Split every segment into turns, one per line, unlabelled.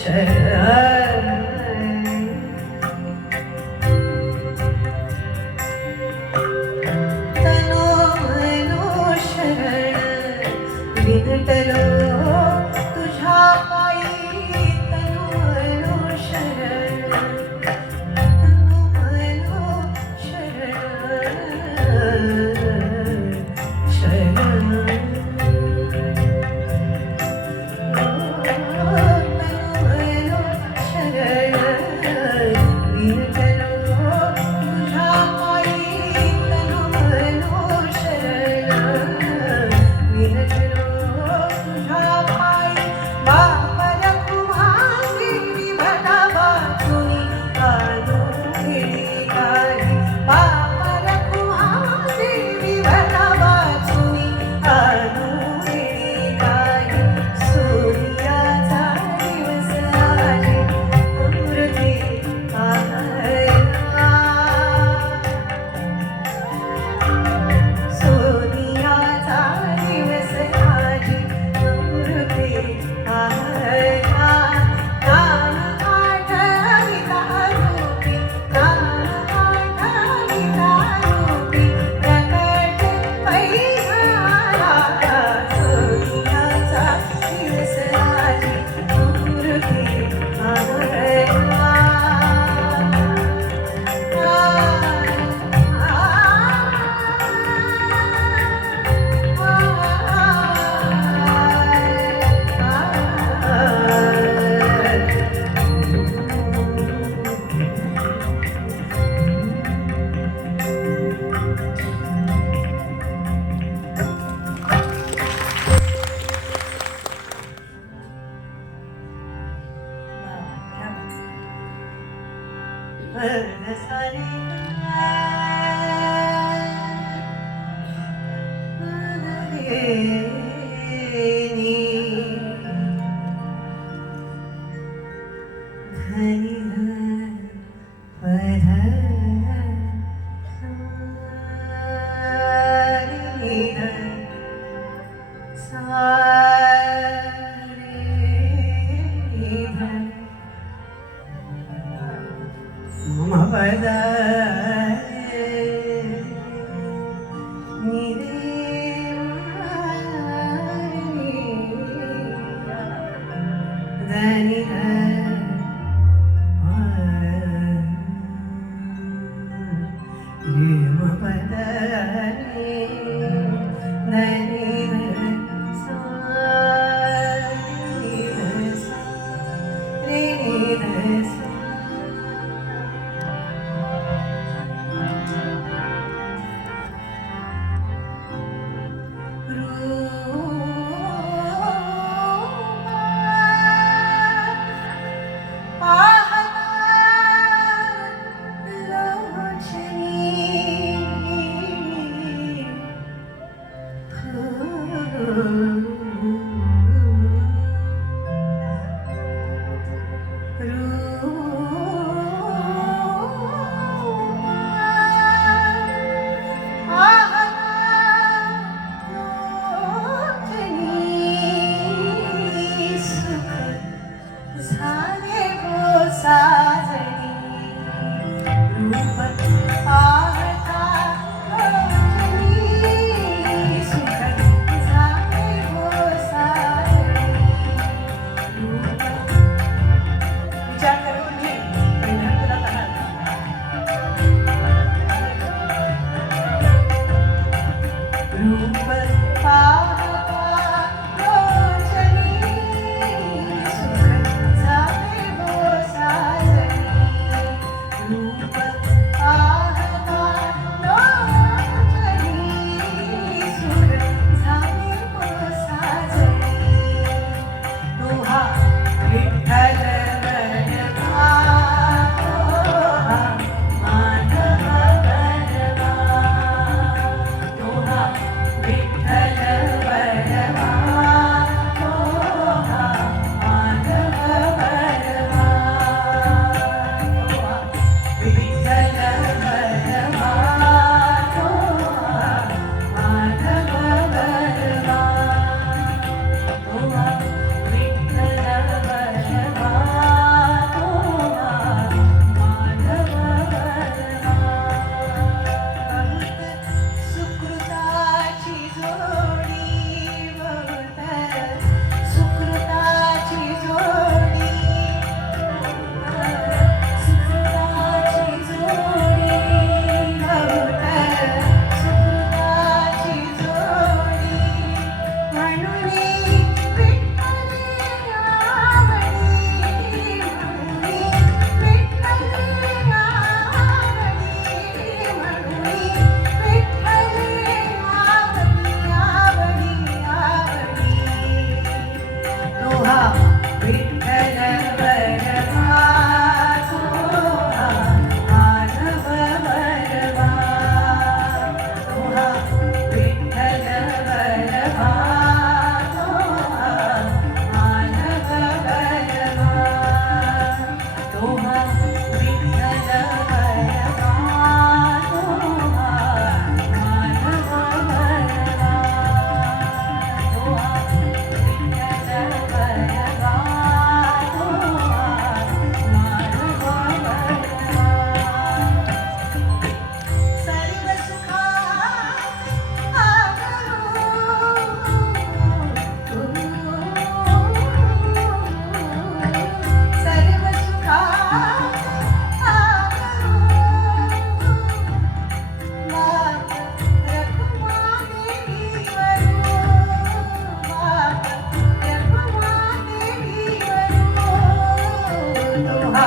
ใช่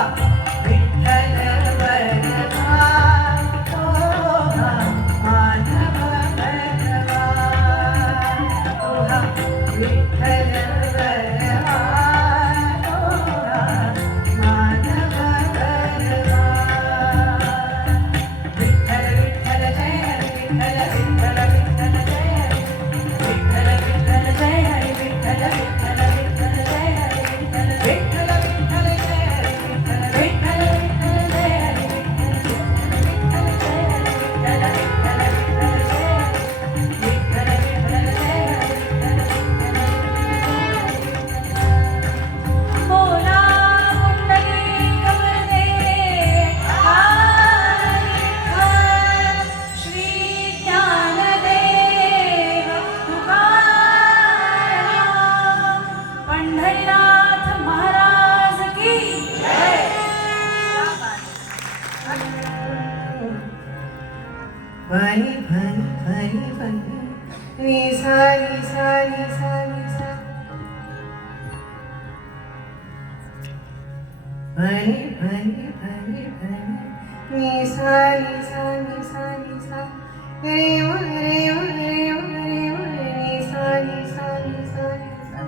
자. pai pai pai pai, Nisa, nisa, nisa, nisa. Reva, reva, reva, reva. Nisa, nisa, nisa, nisa.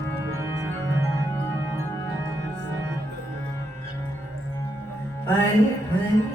pai ani.